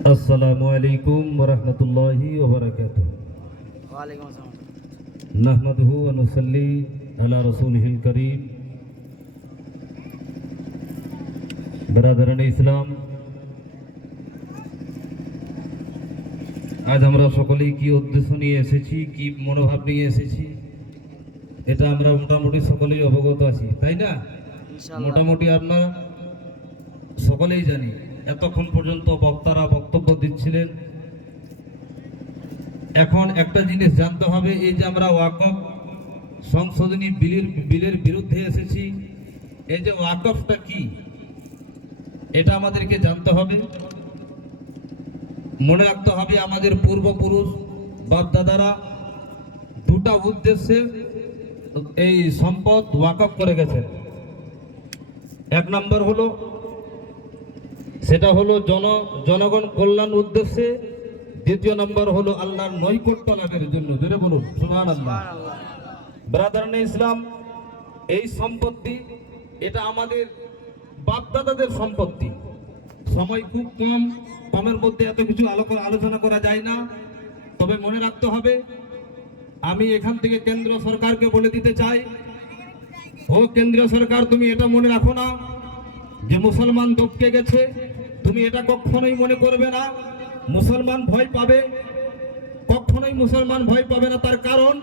আসসালামু আলাইকুম আসসালাম নাহমাদুহু ওয়া নুসাল্লি আলা রাসূলিহিল কারীম। ব্রাদারান ইসলাম আজ আমরা সকলেই কি উদ্দেশ্য নিয়ে এসেছি কি মনোভাব নিয়ে এসেছি এটা আমরা মোটামুটি সকলেই অবগত আছি তাই না? মোটামুটি আমরা সকলেই জানি। এতক্ষণ পর্যন্ত বক্তারা বক্তব্য দিচ্ছিলেন। এখন একটা জিনিস জানতে হবে, এই যে আমরা ওয়াকফ সংশোধনী বিলের বিলের বিরুদ্ধে এসেছি, এই যে ওয়াকফটা কি? এটা আমাদেরকে জানতে হবে। মনে রাখতে হবে আমাদের পূর্বপুরুষ বাপ দাদারা দুটা উদ্দেশ্যে এই সম্পদ ওয়াকফ করে গেছেন। এক নম্বর হলো সেটা হলো জন, জনগণ কল্যাণ উদ্দেশ্যে। দ্বিতীয় নম্বর হলো আল্লাহর নৈকট্য লাভের জন্য, জোরে বলুন সুবহান আল্লাহ ব্রাদারান ইসলাম, এই সম্পত্তি, এটা আমাদের বাপদাদাদের সম্পত্তি। সময় খুব কম, কমের মধ্যে এত কিছু আলো- আলোচনা করা যায় না। তবে মনে রাখতে হবে, আমি এখান থেকে কেন্দ্র সরকারকে বলে দিতে চাই। ও কেন্দ্রীয় সরকার, তুমি এটা মনে রাখো না। যে মুসলমান দপকে গেছে, তুমি এটা কখনোই মনে করবে না। মুসলমান ভয় পাবে। কখনোই মুসলমান ভয় পাবে না। তার কারণ,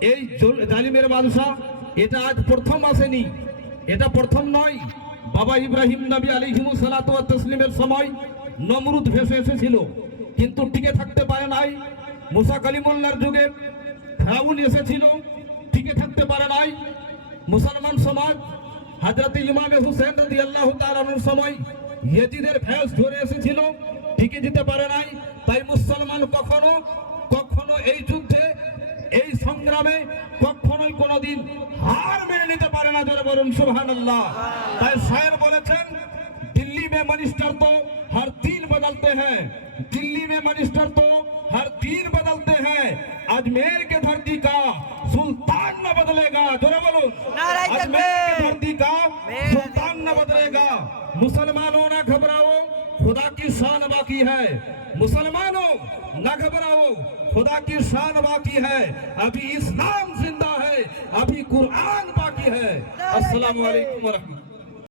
এই জল- জালিমের বাদশা এটা আজ প্রথম আসেনি। এটা প্রথম নয়। বাবা ইব্রাহিম নবী আলিহিমু সালাতু ওয়া তসলিমের সময় নমরুদ ভেসে এসেছিল। কিন্তু টিকে থাকতে পারে নাই। মুসা কালিমুল্লার যুগে ফেরাউন এসেছিল। টিকে থাকতে পারে নাই। মুসলমান সমাজ হযরত ইমামে হুসেন রাদিয়াল্লাহু তাআলার সময় ইয়েজিদের ভেস ধরে এসেছিল টিকে যেতে পারে নাই তাই মুসলমান কখনো কখনো এই যুদ্ধে এই সংগ্রামে কখনোই কোনোদিন হার মেনে নিতে পারে না যারা বলুন সুবহানাল্লাহ তাই শায়ের বলেছেন दिल्ली में मिनिस्टर तो हर दिन बदलते हैं दिल्ली में मिनिस्टर तो हर दिन बदलते हैं अजमेर के धरती का सुल्तान न बदलेगा जोरे बोलो नारे अजमेर बदलेगा मुसलमानों ना घबराओ खुदा की शान बाकी है। मुसलमानों ना घबराओ खुदा की शान बाकी है। अभी इस्लाम ज़िंदा है अभी कुरान बाकी है। अस्सलाम वालेकुम